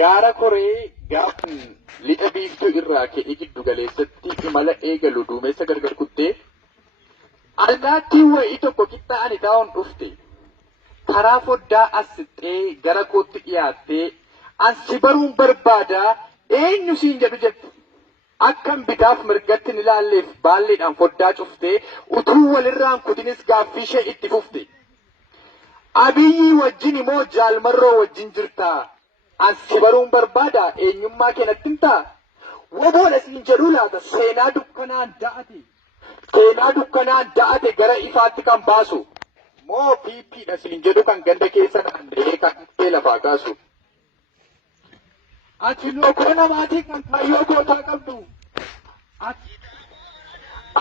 gaara koree gaafan lixa biiftuu irraa ka'ee giddu galeessatti imala eegalu duumessa gargar kuttee allaattii wayii tokko qixxaa'ani taa'uun dhufte karaa foddaa as sixxee gara kootti dhiyaattee ansi baruun barbaadaa eenyu siin jedhu jette. Akkam bitaaf mirgatti ni ilaalleef baalleedhaan foddaa cuftee utuu walirraan kutinis gaaffii ishee itti fufte. Abiyyii wajjin immoo jaalmarroo wajjin jirtaa. Ansi baruun barbaada eenyummaa keenatti himtaa. Woboodha siin jedhu laata seenaa dukkanaan da'ate. Seenaa dukkanaan da'ate gara ifaatti kan baasu. Moo piippiidha siin jedhu kan ganda keessa naanna'ee kan dhufee lafaa kaasu. Ati lookoo namaatii kan kaayyoo gootaa qabdu.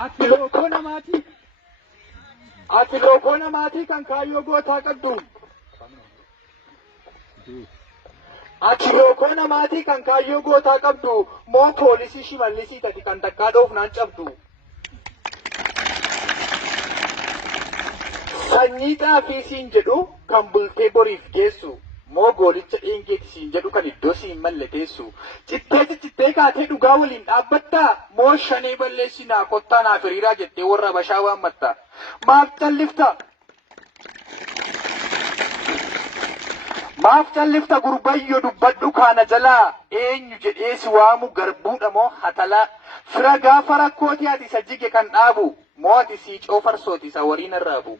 Ati lookoo namaatii. Ati lookoo namaatii kan kaayyoo gootaa qabdu. Ati lookoo namaatii kan kaayyoo gootaa qabdu. Moo poolisii shimallisii tati kan takkaa dhoofnaan cabdu. Sanyii xaafii siin jedhu kan bultee boriif geessu. Moo goolicha dheengeeti siin jedhu kan iddoo siin malle teessu. Cittee kaatee dhugaa waliin dhaabbattaa. Moo shanee balleessinaa kottaa naaf hiriiraa jettee warra bashaa waammatta. Maaf callifta? Maaf callifta gurbayyo dubbadhu kaana jalaa. Eenyu jedhee si waamu garbuudha moo hatalaa. Fira gaafa rakkooti ati isa jige kan dhaabu. Moo ati sii coofarsooti isa wariin arraabu.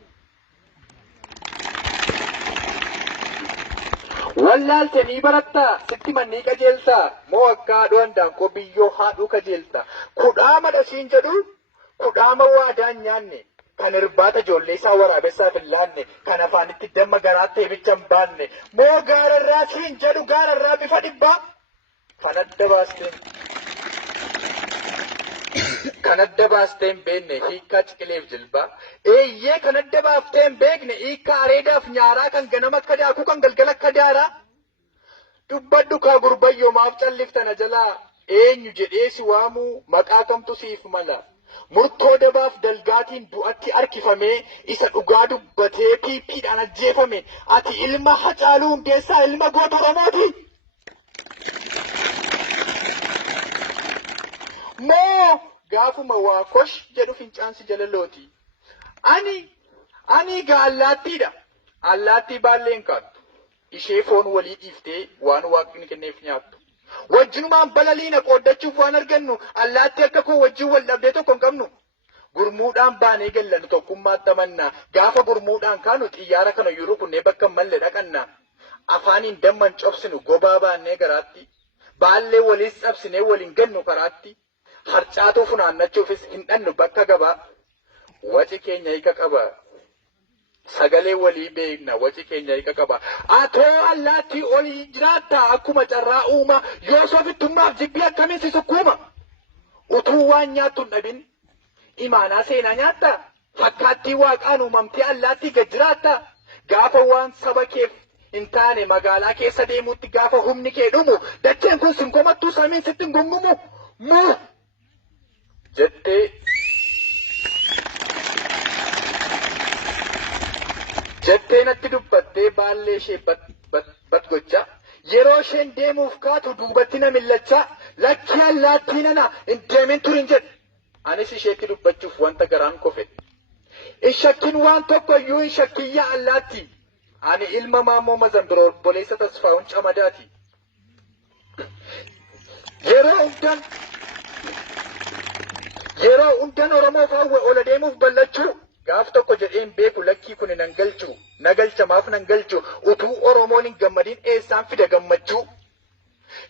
Wallaalte ni baratta sitti manni qajeelta moo akka haadhu handaankoo biyyoo haadhu qajeelta. Kudhaama dhasiin jedhu kudhaama waadaan nyaanne kan irbaata ijoollee isaa waraabessaaf hin laanne kan afaanitti damma garaatti eebicha hin baanne moo gaararraa siin jedhu gaararraa bifa dhibbaa kan adda baastee hin beekne hiikkaa ciqileef jilbaa. Eeyyee kan adda baaftee hin beekne hiikkaa areedaaf nyaaraa kan ganama akka daakuu kan galgala akka daaraa. Dubbadhu kaa gurbayyoo maaf calliftana jalaa. Eenyu jedhee si waamuu maqaa kamtu siif mala. Murtoo dabaaf dalgaatiin du'atti harkifamee isa dhugaa dubbatee piippiidhaan ajjeefame. Ati ilma Hacaaluu Hundeessaa ilma goota Oromooti. Moo gaafuma waa kosh jedhu fincaansi jalalooti. Ani gaa allaattiidha. Allaattii baalleen kaattu. Ishee foon walii dhiiftee waan waaqni kenneef nyaattu. Wajjinumaan balaliina qooddachuuf waan argannu allaattii akka koo wajjin wal dhabdee tokko hin qabnu. Gurmuudhaan baanee gallannu tokkummaatti amannaa. Gaafa gurmuudhaan kaanu xiyyaara kana yeroo kunnee bakka malle dhaqannaa. Afaaniin damman cobsinu gobaa baannee garaatti. Baallee waliis cabsinee waliin gannu karaatti. Harcaatuu funaannachuufis hin dhannu bakka gabaa. Waci keenya hiika qaba. Sagalee walii beekna waci keenya hiika qaba. Atoo allaattii olii jiraattaa akkuma carraa uuma. Yoo soofittummaaf jibbii akkamiin si sukkuuma. Utuu waan nyaattu hin dhabin. Imaanaa seenaa nyaattaa. Fakkaattii waaqaan uumamtee allaattii gad jiraattaa. Gaafa waan saba keef hin taane magaalaa keessa deemuutti gaafa humni kee dhumu. Dacheen kun sin komattuu samiin sitti hin gungumu. Muu jettee natti dubbattee baallee ishee bat gochaa. Yeroo isheen deemuuf kaatu duubatti na millachaa. Lakkii allaattii nana hin deemin turin jedhe. Anis isheetti dubbachuuf wanta garaan kofe. Hin shakkin waan tokko iyyuu hin shakkiyyaa allaattii. Ani ilma Maammoo Mazambiroo obboleessa Tasfaa'uun Camadaati. Yeroo hundan Oromoof hawwe ola deemuuf ballachuu. Gaaf tokko jedheen beeku lakkii kun nan galchu. Na galcha maaf nan galchu. Utuu Oromoon hin gammadin eessaan fida gammachuu.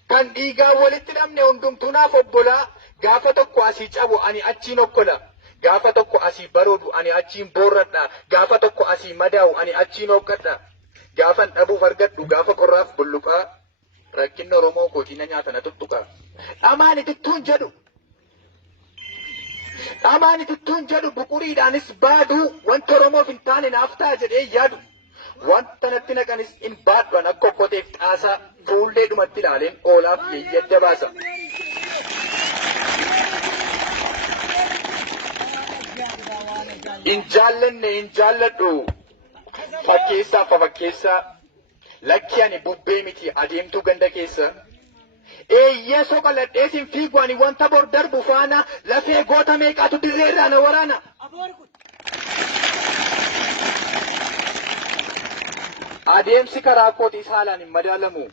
Kan dhiigaa walitti dhabne hundumtuu naaf obbolaa. Gaafa tokko asii cabu ani achiin okkola. Gaafa tokko asii baroodu ani achiin boorradha. Gaafa tokko asii madaa'u ani achiin hooqqadha. Gaafan dhabuuf argadhu gaafa qorraaf bulluqaa. Rakkinni Oromoo kootii na nyaata na tuttuqaa. Dhamaani tittuun jedhu. Dhamaani tittuun jedhu buquriidhaanis baaduu wanta Oromoof hin taane naaf ta'a jedhee yaadu. Wanta natti naqanis hin baadhuan akka okkoteef xaasaa fuullee dhumatti ilaaleen oolaaf yeeyyadda baasa. Hin jaallanne hin jaalladhu. Fakkeessaa fa fakkeessaa. Lakki ani bubbee miti adeemtuu ganda keessa. Eeyyee soqaladhee sin fiigu ani wanta bor darbu faana lafee goota meeqaatu dirreerraa na waraana. Adeemsi karaa kootii saalaan hin madaalamu.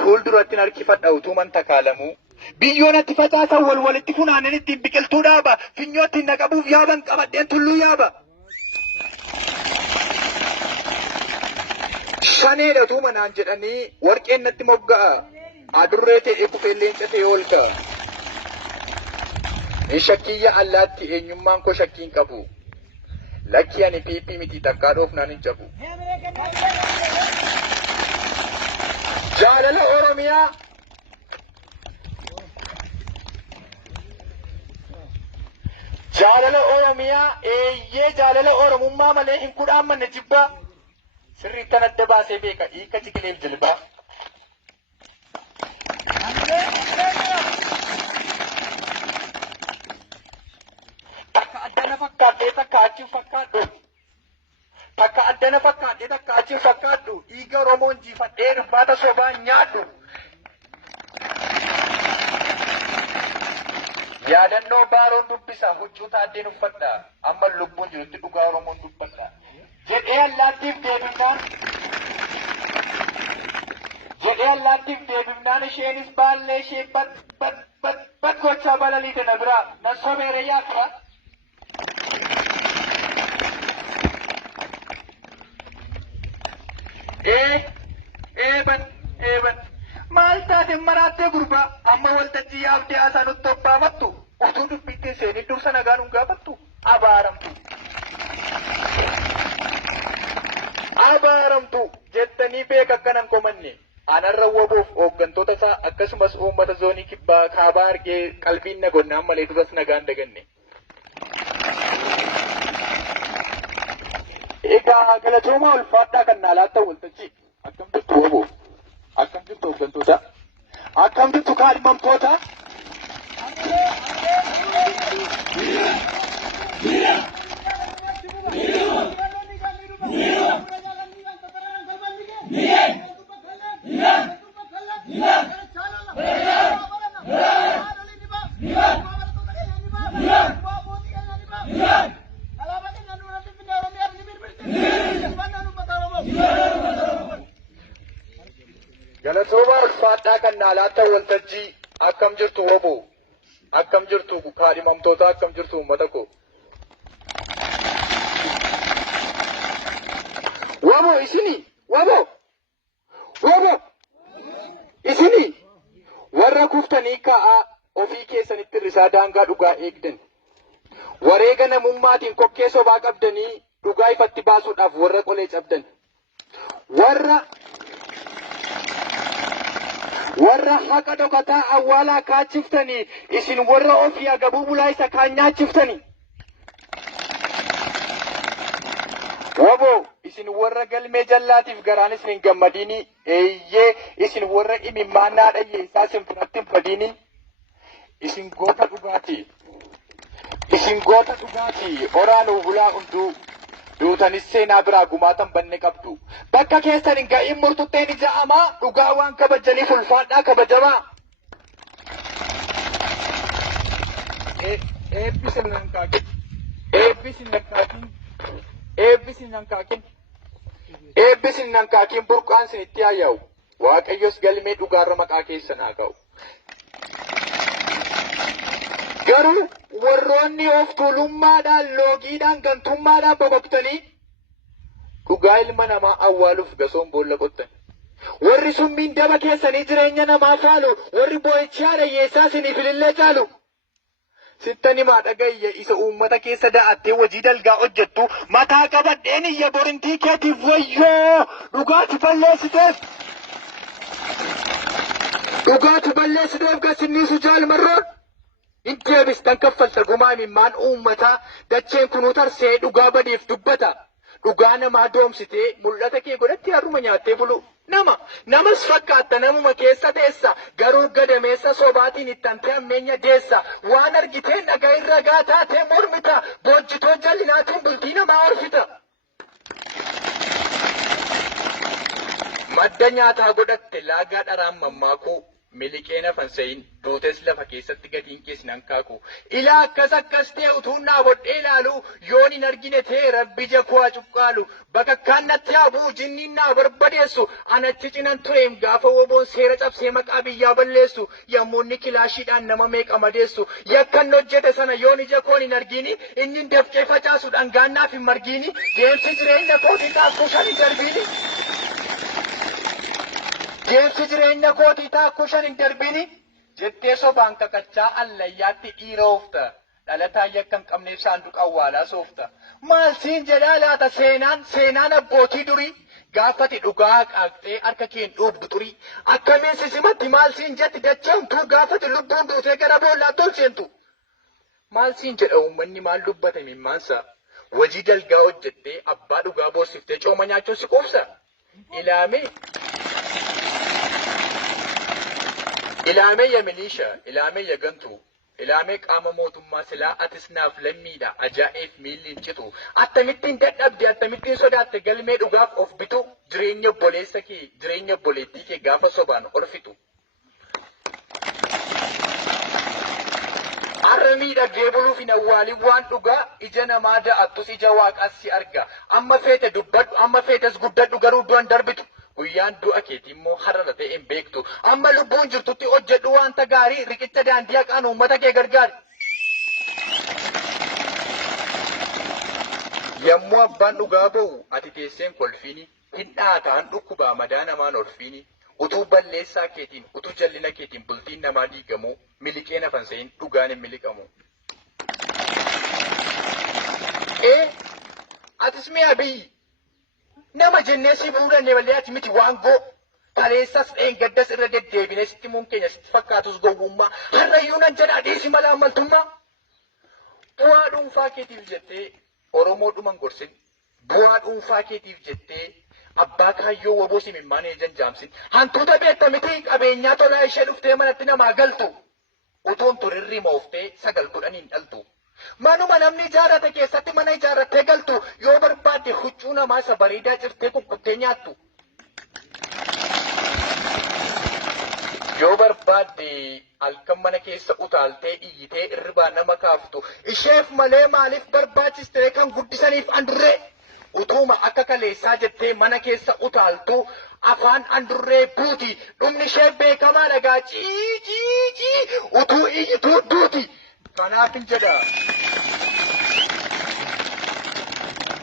Fuulduratti harkifadha utuman takaalamu. Biyyoon atti facaasan walitti funaanan ittiin biqiltuu dhaaba. Finyoo ittiin naqabuuf yaaban qabadheen tulluu yaaba. Shaneedha utuma naan jedhanii warqeen natti mogga'a. Adurree ta'e kufee leenca ta'e ol ka'a. Shakkiyya allaatti eenyummaan koo shakkiin qabu. Lakki ani piippii miti takkaa dhoofnaan hin cabu. Jaalala Oromiyaa. Jaalala Oromiyaa eeyyee jaalala Oromummaa malee hin kudhaammanne jibbaa. Sirriittan adda baasee beeka hiika jigileef jilbaa. Takka addana fakkaatee takka achiin fakkaadhu. Takka addana fakkaatee takka achiin fakkaadhu. Dhiiga Oromoon jiifadhee irbaata sobaan nyaadhu. Yaadannoo baaroon dubbisa huccuu taaddeen uffadha. Amma lubbuun jirutti dhugaa Oromoon dubbadha. Jedhee allaattiif deebifnaan isheenis baallee ishee bat gochaa balalii dana biraa nan sobeere yaakira. Eeban maal taate maraattee gurbaa amma waltajjii yaaftee asaa nutti obbaafattu utuu dubbittee seenii dursa nagaa nun gaafattu abaaramtu jettanii beeka akkanan komanne anarra waboof hooggantoota isaa akkasumas uummata zoonii kibbaa kaabaa argee qalbiin nagonnaan malee duras nagaan daganne. Egaa galatooma ulfaadhaa kan naalaatti waltajjii akkam jirtu waboof akkam jirtu hooggantoota akkam jirtu kaadhimamtoota. Galatooma ulfaadhaa kan naalaatti waltajjii akkam jirtu waboo akkam jirtu kaadhimamtoota akkam jirtu uummata koo. Waboo isinii isinii warra kuftanii ka'aa ofii keessanitti risaa daangaa dhugaa eegdan wareega namummaatiin kokkee sobaa qabdanii dhugaa ifatti baasuudhaaf warra qolee cabdan warra haqa dhokataa awwaalaa kaachiftanii isin warra ofii agabuu bulaa isa kaan nyaachiftanii. Waboo isin warra galmee jallaatiif garaanis hin gammadini eeyyee isin warra imimmaannaa dhayyeessaa sinfinatti hin badini isin goota dhugaatii oraanuu bulaa hunduu duutanis seenaa biraa gumaatan banne qabdu bakka keessan hin ga'iin murtutteen ija'amaa dhugaa waan kabajaniif ulfaadhaa kabajamaa. Eebbisin nan kaakin burqaan sinitti yaa'u waaqayyos galmee dhugaarra maqaa keessan haa ka'u. Garuu warroonni of tuulummaadhaan loogiidhaan gantummaadhaan boboktanii dhugaa ilma namaa awwaaluuf gasoon boolla qottan. Warri summiin daba keessanii jireenya namaa faalu warri boo'ichaa dhayyeessaa siniif ilillee caalu. Sittani maa dhagayya isa uummata keessa da'attee hojii dalgaa hojjettu mataa qabadheen iyya borintii keetiif wayyoo dhugaati balleessiteef gasinniisu jaalmarroon. In deebistan kaffalta gumaa imimmaan uummataa dacheen kunuu tarsee dhugaa badeef dubbata. Dhugaa namaa doomsitee mul'ata kee godhatti harruma nyaattee bulu. Namas fakkaatta namuma keessa teessa garuu gadameessa sobaatiin ittantee ammeenya deessa waan argitee nagaa irra gaa taatee mormita boojjitoo jallinaatiin bultii namaa orfita. madda nyaataa godhatte laagaa dharaan mammaakuu miliqeen hafan sayin duutes lafa keessatti gatiin keessi nan kaaku ilaa akkas ta'e utuu naa bodhee ilaalu yoon hin argine ta'e rabbi jakoo cuqqaalu bakakkaan natti haabuu jinniin naa barbadeessu anachi cinan tureem gaafa woboon seera cabsee maqaa biyyaa balleessu yommuunni kilaashiidhaan nama meeqa madeessu yakkan hojjete sana yoon ija koon hin argini inni dafqee facaasu dhangaannaaf hin margini deemsi jireenya kootii taakkuu shan hin darbini. Deemsi jireenya kootii taakkuu shan hin darbini jettee sobaan kakachaa allayyaatti dhiira oofta dhalataa yakka hin qabneef saanduqa awwaalaa soofta maal siin jedhaa laata seenaan abbootii durii gaafati dhugaa qaaqxee harka keen dhuubdu xurii akkamiin sisimatti maal siin jetti dachaamtuu gaafati lubbuun duutee gara boollaatti ol seentu maal siin jedha uummanni maal dubbate mimmaansa wajii dalgaa hojjettee abbaa dhugaa boorsiftee cooma nyaachuun si quubsa Ilaamee ya milisha, ilaamee ya gantu, ilaamee qaama mootummaa silaa atis naaf lammiidha ajaa'iif miilliin citu. Akkamittiin dadhabde, akkamittiin sodaatte galmee dhugaaf of bitu jireenya obboleessa kee, jireenya obboleettii kee gaafa sobaan orfitu. Har'a miidhagdee buluuf hin awwaalin waan dhugaa ija namaa da'attus ija waaqaas si arga. Amma feete dubbadhu, amma feetes guddadhu garuu du'an darbitu. Guyyaan du'a keetii immoo har'a ta'e hin beektu. Amma lubbuun jirtutti hojjedhu wanta gaarii riqicha daandii haqaan uummata kee gargaari. Yommuu abbaan dhugaa ba'u ati teesseen kolfiini hin dhaataan dhukkubaa madaa namaan orfiini. Utuu balleessaa keetiin utuu jallina keetiin bultiin namaa diigamu miliqeen hafan sayin dhugaan hin miliqamu. Atis mi'a biyyi. Nama jennee si fuudhanne malee ati miti waangoo kaleessas dheengaddas irra deddeebinee sitti muun keenya sitti fakkaatus gowwummaa harrayyuu nan jedhaa dhiisi mala ammaltummaa. Bu'aa dhuunfaa keetiif jettee Oromoo dhuman gorsin bu'aa dhuunfaa keetiif jettee abbaa kaayyoo waboo simimmaan eejan jaamsin hantuuta beekta miti qabeenyaa tolaa ishee dhuftee manatti namaa galtu utuun turirri mooftee 9-10 dhaltu. Manuma namni ijaarrate keessatti mana ijaarrattee galtu yoo barbaadde huccuu namaa isa bareedaa cirtee kukkuttee nyaattu. Yoo barbaadde halkan mana keessa utaaltee iyyitee irribaa nama kaaftu isheef malee maaliif barbaachistee kan guddisaniif andurree utuma akka kaleessaa jettee mana keessa utaaltu afaan andurree buuti dhumni ishee beekamaa dhagaa cii utuu iyyituu duuti.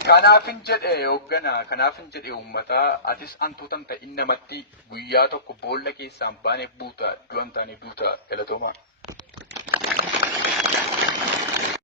Kanaafin jedhe hoogganaa, kanaafin jedhe uummataa atis hantuutan ta'in namatti guyyaa tokko boolla keessaan baaneef buuta du'an taane duuta galatoomaa.